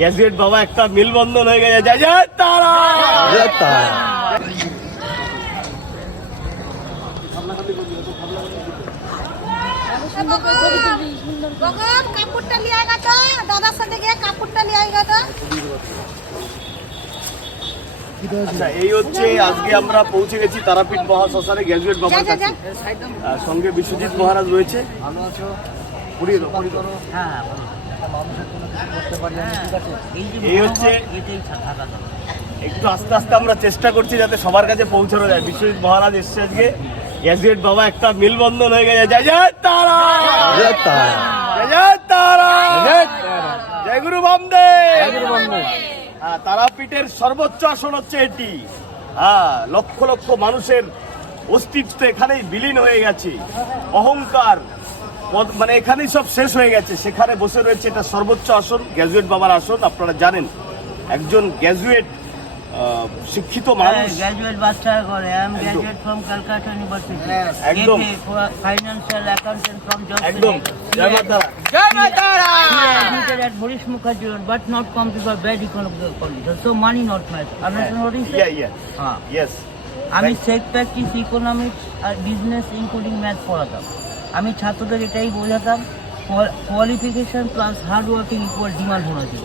Graduate বাবা একটা মিলবন্ধন হয়ে গেছে। জয় জয় তারা। কাপড়টা নিয়ে আয় তো, দাদার সাথে গিয়ে কাপড়টা নিয়ে আয় তো। আচ্ছা, এই হচ্ছে আজকে আমরা পৌঁছে গেছি তারাপীঠ মহাশ্মশানে গ্যাজুয়েট বাবার কাছে। সঙ্গে বিশ্বজিৎ মহারাজ রয়েছে। ভালো আছো? পুরিয়ে দাও, পুরিয়ে দাও। হ্যাঁ, মানুষের জন্য কিছু করতে পারি আমি, ঠিক আছে? এই হচ্ছে একটু আস্তে আস্তে আমরা চেষ্টা করছি যাতে সবার কাছে পৌঁছানো যায়। বিশ্বজিৎ মহারাজ এসছে আজকে। গ্যাজুয়েট বাবা একটা মিলবন্ধন হয়ে গেছে। জয় জয় তারা। জয় জয় তারা। জয় গুরু বামদেব। তারাপীঠের সর্বোচ্চ আসন হচ্ছে এটি। লক্ষ লক্ষ মানুষের অস্তিত্ব এখানেই বিলীন হয়ে গেছে। অহংকার মানে এখানেই সব শেষ হয়ে গেছে। সেখানে বসে রয়েছে এটা সর্বোচ্চ আসন, গ্র্যাজুয়েট বাবার আসন। আপনারা জানেন একজন গ্র্যাজুয়েট শিক্ষিত মানুষ, গ্র্যাজুয়েট বাচ্চা করে। I am graduate from Kolkata university, একদম ফাইন্যান্সিয়াল অ্যাকাউন্টেন্ট ফ্রম একদম। জয় মাতা জয় মাতা admitted at Harish Mukherjee Road, but not computer bad economic conditions, so money not matter. Understand what he said? yes আমি সেফ প্র্যাকটিস ইকোনমিক্স আর business including math পড়াতাম। আমি ছাত্রদের এটাই বোঝাতাম, qualification plus hard working equal demand হোনা চাই।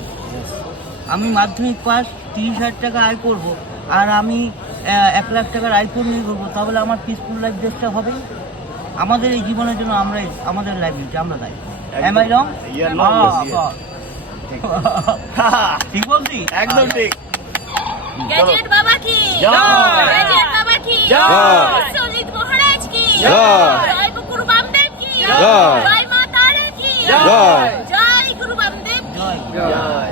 আমি মাধ্যমিক পাস 30,000 টাকা আয় করবো আর আমি 1 লাখ টাকার আইফোন নিয়ে করবো, তাহলে আমার পিসফুল লাইফ দেশটা হবে। আমাদের এই জীবনের জন্য আমরাই আমাদের লাইফ আমরা দায়ী। Am I wrong? ঠিক বলছি? একদম ঠিক। গ্যাজেট বাবা কি জয়। গ্যাজেট বাবা কি জয়। বিশ্বজিৎ মহারাজ কি জয়। জয় গুরু বামদেব কি জয়। জয় মা তারা কি জয়। জয় গুরু বামদেব কি জয়। জয়।